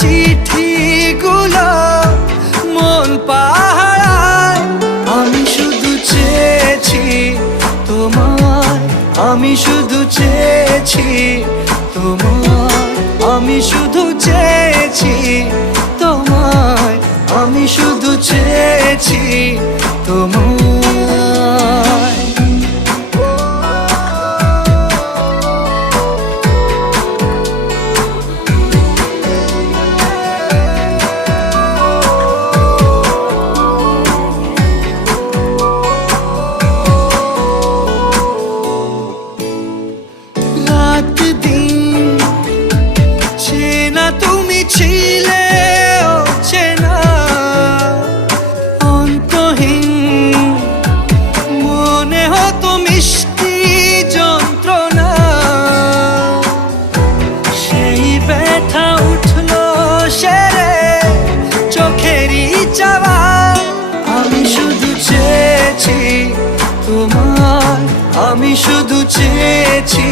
চিঠিগুলো মন পাহারায়। আমি শুধু চেয়েছি তোমায়, আমি শুধু চেয়েছি তোমায়, আমি শুধু চেয়েছি তোমায়, আমি শুধু চেয়েছি তোমায়। রাত দিন চেনা তুমি ছিলে চেনা, অন্তহীন মনে হতো মিষ্টি যন্ত্রণা। সেই ব্যথা উঠলো সেরে চোখেরই চাওয়া। আমি শুধু চেয়েছি তোমায়, আমি শুধু চেয়েছি